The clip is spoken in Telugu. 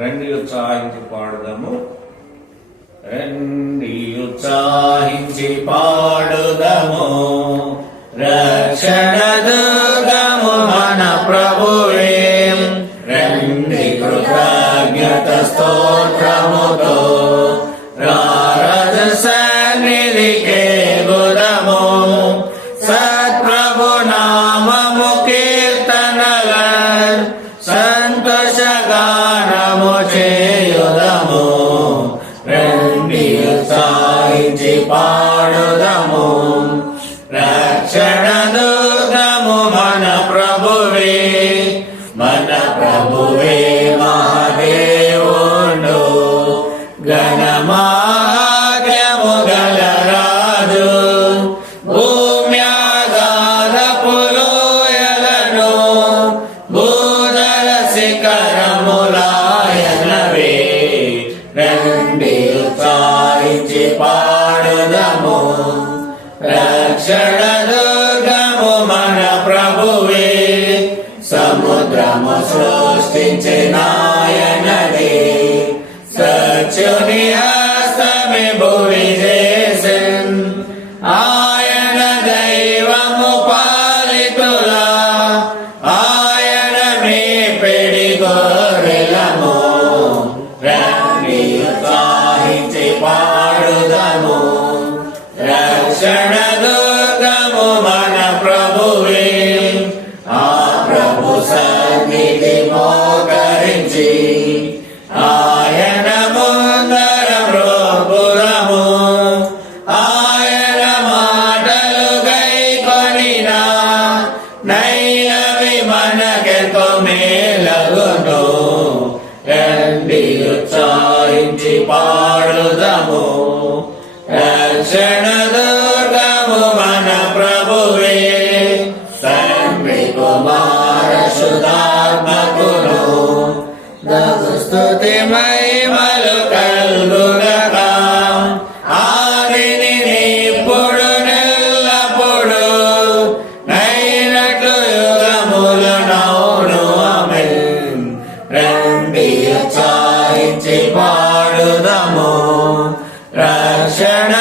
రండి ఉత్సాహించి పాడుదాము. రండి ఉత్సాహించి పాడుదము, రక్షణ దుర్గము మన ప్రభువే. రండి కృతజ్ఞత స్తోత్రముతో రారజ సన్నిధికే గుదము. సత్ప్రభు నామము కీర్తనల సంతోషగానము చేయుదము. రండి ఉత్సాహించి పాడుదము, రక్షణ దుర్గము మన ప్రభువే. మన ప్రభువే మహాదేవుడు, ఘనమహాత్మ్యము గల రాజు. భూమ్యాగాధపు లోయలను భూదల శిఖరములాయనవే. రండి ఉత్సాహించి పాడుదము, రక్షణ దుర్గము మన ప్రభువే. సముద్రము సృష్టించినాయనది, సత్యుని హస్తమి భువి చేసెన్. ఆయన దైవము పాలితులా, ఆయన మేపెడి గొర్రెలము. రండి ఉత్సాహించి పాడుదము, రక్షణ దుర్గము మన ప్రభువే. ఆ ప్రభు సన్నిధి మోకరించి ఆయన ముందర మ్రోపురము. ఆయన మాటలు గైకొనినా నైనవి మనకెంతో మేలగును. రండి ఉత్సాహించి పాడుదము, రక్షణ దుర్గము మన ప్రభువే. తండ్రి కుమార శుద్ధాత్మకును స్తుతి మహిమలు కల్గుగాక. ఆదిని ఇప్పుడు నెల్లప్పుడు నైనట్లు యుగములు నౌను ఆమేన్. రండి ఉత్సాహించి పాడుదము, రక్షణ